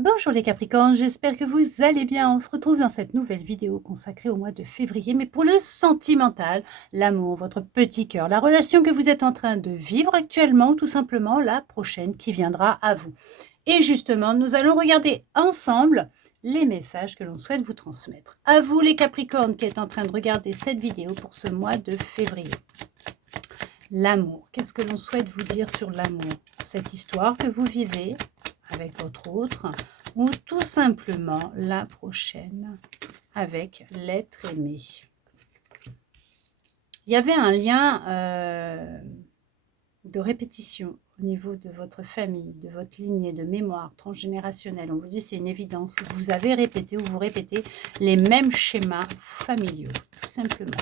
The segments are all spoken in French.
Bonjour les Capricornes, j'espère que vous allez bien. On se retrouve dans cette nouvelle vidéo consacrée au mois de février, mais pour le sentimental, l'amour, votre petit cœur, la relation que vous êtes en train de vivre actuellement ou tout simplement la prochaine qui viendra à vous. Et justement, nous allons regarder ensemble les messages que l'on souhaite vous transmettre. À vous les Capricornes qui êtes en train de regarder cette vidéo pour ce mois de février. L'amour, qu'est-ce que l'on souhaite vous dire sur l'amour? Cette histoire que vous vivez avec votre autre, ou tout simplement la prochaine avec l'être aimé. Il y avait un lien de répétition au niveau de votre famille, de votre lignée, de mémoire transgénérationnelle. On vous dit c'est une évidence. Vous avez répété ou vous répétez les mêmes schémas familiaux, tout simplement.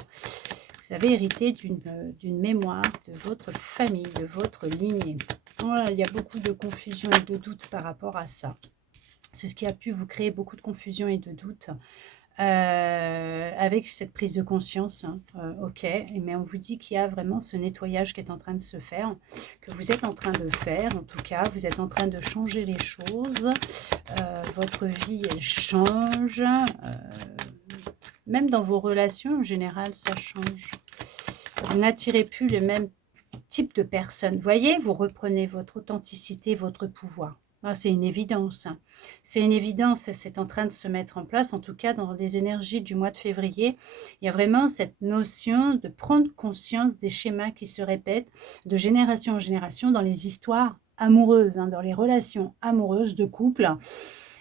Vous avez hérité d'une mémoire de votre famille, de votre lignée. Voilà, il y a beaucoup de confusion et de doute par rapport à ça. C'est ce qui a pu vous créer beaucoup de confusion et de doute avec cette prise de conscience. Ok, mais on vous dit qu'il y a vraiment ce nettoyage qui est en train de se faire, que vous êtes en train de faire. En tout cas, vous êtes en train de changer les choses. Votre vie, elle change. Même dans vos relations, en général, ça change. Vous n'attirez plus le même type de personne. Vous voyez, vous reprenez votre authenticité, votre pouvoir. Ah, c'est une évidence. C'est une évidence et c'est en train de se mettre en place. En tout cas, dans les énergies du mois de février, il y a vraiment cette notion de prendre conscience des schémas qui se répètent de génération en génération dans les histoires amoureuses, dans les relations amoureuses de couple.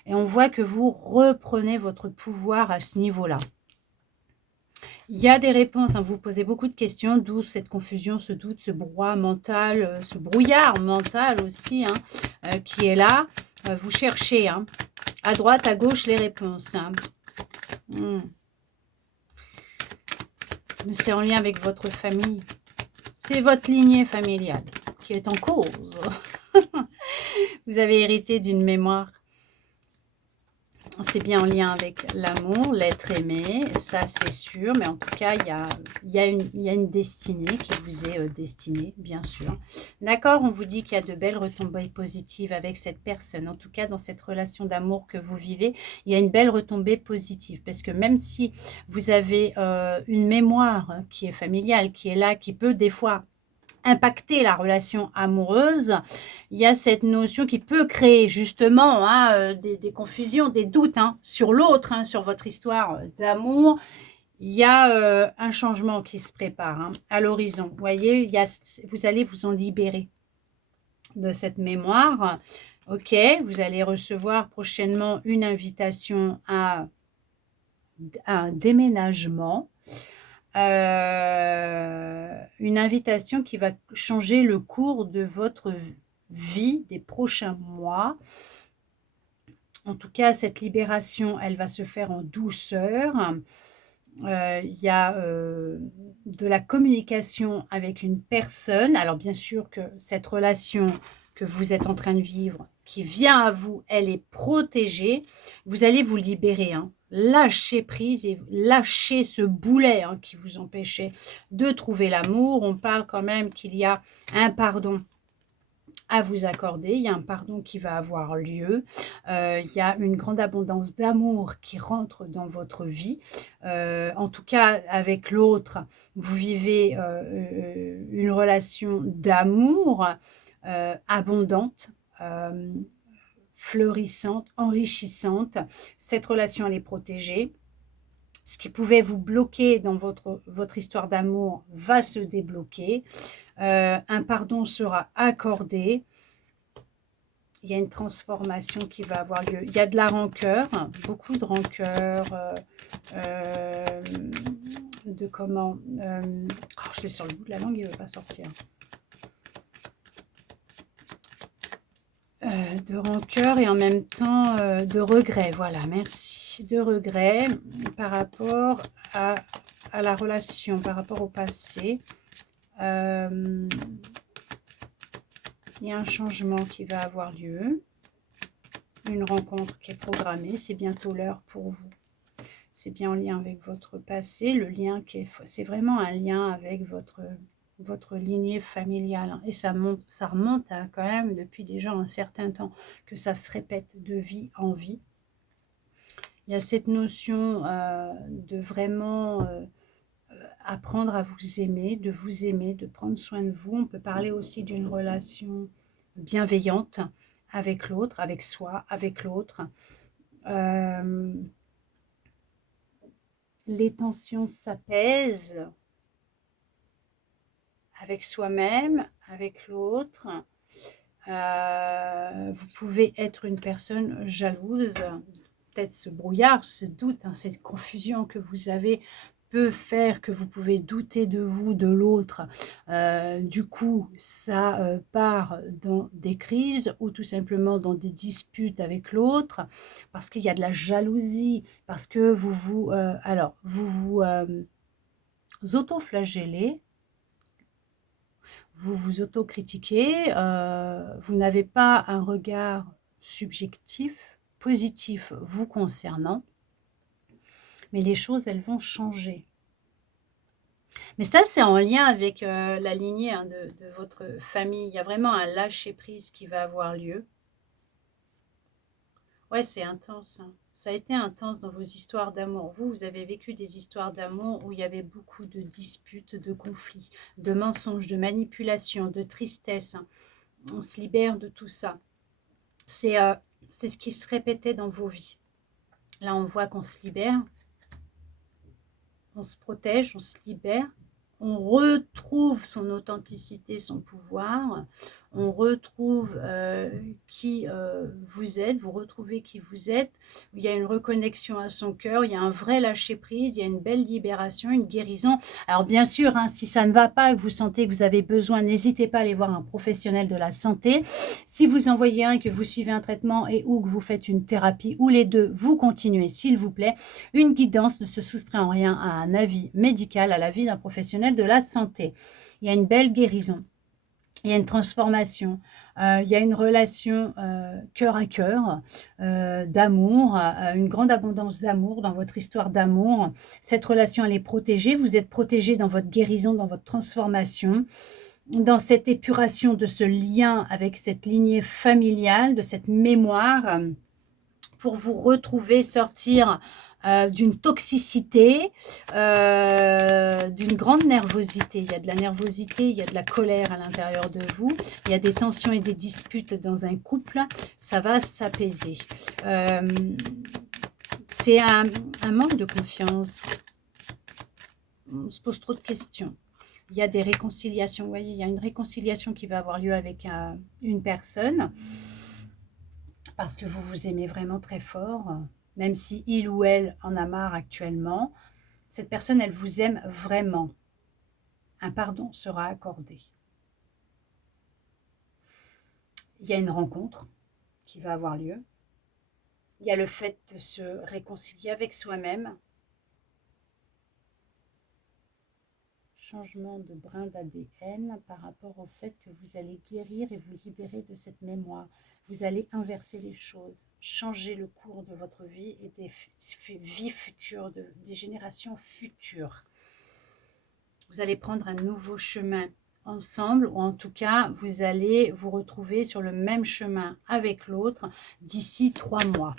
Et on voit que vous reprenez votre pouvoir à ce niveau-là. Il y a des réponses, vous posez beaucoup de questions, d'où cette confusion, ce doute, ce brouhaha mental, ce brouillard mental aussi, qui est là. Vous cherchez, à droite, à gauche, les réponses. C'est en lien avec votre famille. C'est votre lignée familiale qui est en cause. Vous avez hérité d'une mémoire. C'est bien en lien avec l'amour, l'être aimé, ça c'est sûr, mais en tout cas, il y a une destinée qui vous est destinée, bien sûr. D'accord, on vous dit qu'il y a de belles retombées positives avec cette personne, en tout cas dans cette relation d'amour que vous vivez, il y a une belle retombée positive, parce que même si vous avez une mémoire qui est familiale, qui est là, qui peut des fois impacter la relation amoureuse, il y a cette notion qui peut créer justement des confusions, des doutes sur l'autre, sur votre histoire d'amour. Il y a un changement qui se prépare à l'horizon. Vous voyez, vous allez vous en libérer de cette mémoire. Ok, vous allez recevoir prochainement une invitation à un déménagement. Une invitation qui va changer le cours de votre vie des prochains mois. En tout cas, cette libération, elle va se faire en douceur. Il y a de la communication avec une personne. Alors bien sûr que cette relation que vous êtes en train de vivre, qui vient à vous, elle est protégée. Vous allez vous libérer, lâcher prise et lâcher ce boulet qui vous empêchait de trouver l'amour. On parle quand même qu'il y a un pardon à vous accorder, il y a un pardon qui va avoir lieu, il y a une grande abondance d'amour qui rentre dans votre vie, en tout cas avec l'autre, vous vivez une relation d'amour abondante, fleurissante, enrichissante. Cette relation, elle est protégée. Ce qui pouvait vous bloquer dans votre histoire d'amour va se débloquer. Un pardon sera accordé. Il y a une transformation qui va avoir lieu. Il y a de la rancœur, beaucoup de rancœur, de comment... je l'ai sur le bout de la langue, il ne veut pas sortir. De rancœur et en même temps de regret, voilà, merci. De regret par rapport à la relation, par rapport au passé. Il y a un changement qui va avoir lieu, une rencontre qui est programmée, c'est bientôt l'heure pour vous. C'est bien en lien avec votre passé, le lien c'est vraiment un lien avec votre votre lignée familiale. Et ça remonte à quand même depuis déjà un certain temps que ça se répète de vie en vie. Il y a cette notion de vraiment apprendre à vous aimer, de prendre soin de vous. On peut parler aussi d'une relation bienveillante avec l'autre, avec soi, avec l'autre. Les tensions s'apaisent avec soi-même, avec l'autre. Vous pouvez être une personne jalouse, peut-être ce brouillard, ce doute, cette confusion que vous avez peut faire que vous pouvez douter de vous, de l'autre. Du coup, ça part dans des crises ou tout simplement dans des disputes avec l'autre parce qu'il y a de la jalousie, parce que vous auto-flagellez, vous vous autocritiquez, vous n'avez pas un regard subjectif, positif vous concernant, mais les choses, elles vont changer. Mais ça, c'est en lien avec la lignée de votre famille. Il y a vraiment un lâcher-prise qui va avoir lieu. Ouais, c'est intense, hein. Ça a été intense dans vos histoires d'amour. Vous avez vécu des histoires d'amour où il y avait beaucoup de disputes, de conflits, de mensonges, de manipulations, de tristesse, hein. On se libère de tout ça. C'est ce qui se répétait dans vos vies. Là, on voit qu'on se libère, on se protège, on se libère, on retrouve son authenticité, son pouvoir, on retrouve qui vous êtes, vous retrouvez qui vous êtes, il y a une reconnexion à son cœur, il y a un vrai lâcher-prise, il y a une belle libération, une guérison. Alors bien sûr, hein, si ça ne va pas, que vous sentez que vous avez besoin, n'hésitez pas à aller voir un professionnel de la santé. Si vous en voyez un, que vous suivez un traitement et ou que vous faites une thérapie, ou les deux, vous continuez, s'il vous plaît. Une guidance ne se soustrait en rien à un avis médical, à l'avis d'un professionnel de la santé. Il y a une belle guérison. Il y a une transformation, il y a une relation cœur à cœur, d'amour, une grande abondance d'amour dans votre histoire d'amour. Cette relation, elle est protégée, vous êtes protégé dans votre guérison, dans votre transformation, dans cette épuration de ce lien avec cette lignée familiale, de cette mémoire, pour vous retrouver, sortir d'une toxicité, d'une grande nervosité. Il y a de la nervosité, il y a de la colère à l'intérieur de vous, il y a des tensions et des disputes dans un couple, ça va s'apaiser. C'est un manque de confiance, on se pose trop de questions. Il y a des réconciliations, vous voyez, il y a une réconciliation qui va avoir lieu avec une personne, parce que vous vous aimez vraiment très fort, même si il ou elle en a marre actuellement. Cette personne, elle vous aime vraiment. Un pardon sera accordé. Il y a une rencontre qui va avoir lieu. Il y a le fait de se réconcilier avec soi-même. Changement de brin d'ADN par rapport au fait que vous allez guérir et vous libérer de cette mémoire. Vous allez inverser les choses, changer le cours de votre vie et des vies futures, des générations futures. Vous allez prendre un nouveau chemin ensemble, ou en tout cas, vous allez vous retrouver sur le même chemin avec l'autre d'ici 3 mois.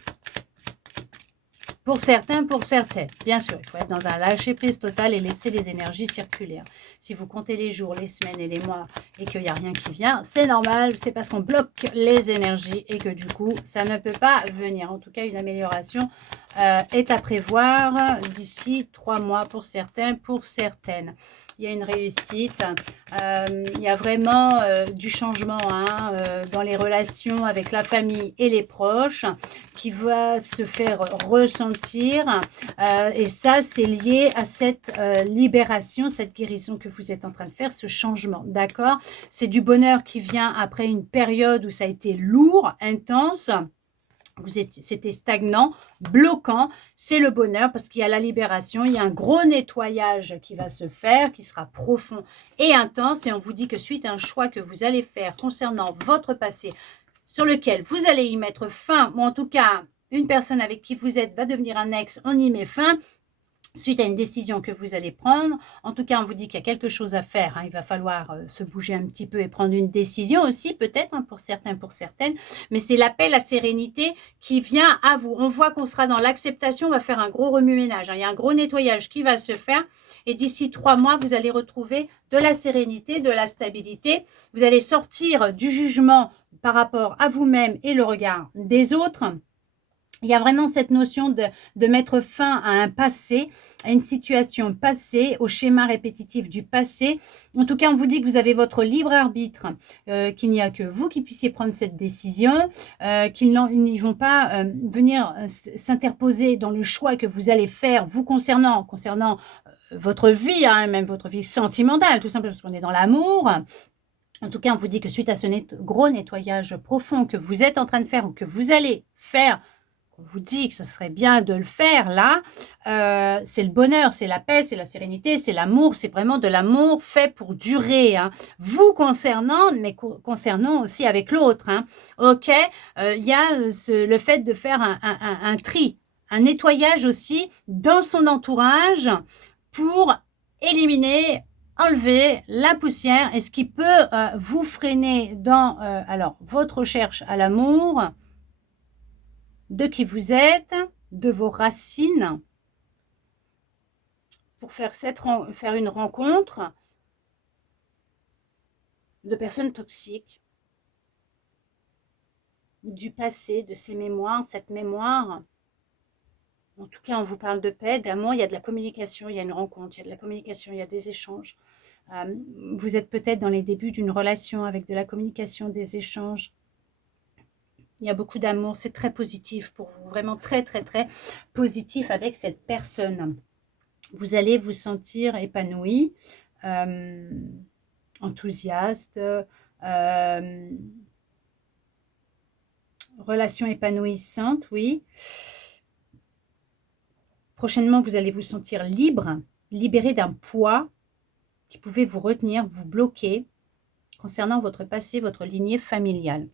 Pour certains, pour certaines. Bien sûr, il faut être dans un lâcher-prise total et laisser les énergies circulaires. Si vous comptez les jours, les semaines et les mois et qu'il n'y a rien qui vient, c'est normal, c'est parce qu'on bloque les énergies et que du coup, ça ne peut pas venir. En tout cas, une amélioration est à prévoir d'ici 3 mois pour certains, pour certaines. Il y a une réussite, il y a vraiment du changement dans les relations avec la famille et les proches qui va se faire ressentir et ça c'est lié à cette libération, cette guérison que vous êtes en train de faire, ce changement, d'accord? C'est du bonheur qui vient après une période où ça a été lourd, intense. C'était stagnant, bloquant, c'est le bonheur parce qu'il y a la libération, il y a un gros nettoyage qui va se faire, qui sera profond et intense et on vous dit que suite à un choix que vous allez faire concernant votre passé, sur lequel vous allez y mettre fin, ou en tout cas, une personne avec qui vous êtes va devenir un ex, on y met fin. suite à une décision que vous allez prendre. En tout cas, on vous dit qu'il y a quelque chose à faire. Hein. Il va falloir se bouger un petit peu et prendre une décision aussi, peut-être, hein, pour certains, pour certaines. Mais c'est l'appel à sérénité qui vient à vous. On voit qu'on sera dans l'acceptation, on va faire un gros remue-ménage. Hein. Il y a un gros nettoyage qui va se faire. Et d'ici 3 mois, vous allez retrouver de la sérénité, de la stabilité. Vous allez sortir du jugement par rapport à vous-même et le regard des autres. Il y a vraiment cette notion de mettre fin à un passé, à une situation passée, au schéma répétitif du passé. En tout cas, on vous dit que vous avez votre libre arbitre, qu'il n'y a que vous qui puissiez prendre cette décision, qu'ils n'y vont pas venir s'interposer dans le choix que vous allez faire, vous concernant votre vie, hein, même votre vie sentimentale, tout simplement parce qu'on est dans l'amour. En tout cas, on vous dit que suite à ce gros nettoyage profond que vous êtes en train de faire ou que vous allez faire, on vous dit que ce serait bien de le faire là, c'est le bonheur, c'est la paix, c'est la sérénité, c'est l'amour, c'est vraiment de l'amour fait pour durer, hein. Vous concernant, mais concernant aussi avec l'autre, hein. Ok, il y a le fait de faire un tri, un nettoyage aussi dans son entourage pour éliminer, enlever la poussière et ce qui peut vous freiner dans alors votre recherche à l'amour, de qui vous êtes, de vos racines, pour faire une rencontre de personnes toxiques, du passé, de ces mémoires, cette mémoire. En tout cas, on vous parle de paix, d'amour, il y a de la communication, il y a une rencontre, il y a de la communication, il y a des échanges. Vous êtes peut-être dans les débuts d'une relation avec de la communication, des échanges. Il y a beaucoup d'amour, c'est très positif pour vous, vraiment très, très, très positif avec cette personne. Vous allez vous sentir épanoui, enthousiaste, relation épanouissante, oui. Prochainement, vous allez vous sentir libre, libéré d'un poids qui pouvait vous retenir, vous bloquer concernant votre passé, votre lignée familiale.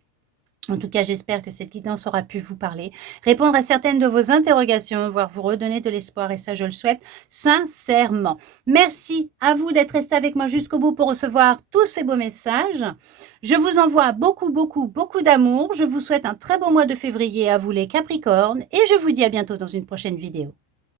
En tout cas, j'espère que cette guidance aura pu vous parler, répondre à certaines de vos interrogations, voire vous redonner de l'espoir, et ça, je le souhaite sincèrement. Merci à vous d'être resté avec moi jusqu'au bout pour recevoir tous ces beaux messages. Je vous envoie beaucoup, beaucoup, beaucoup d'amour. Je vous souhaite un très bon mois de février à vous les Capricornes, et je vous dis à bientôt dans une prochaine vidéo.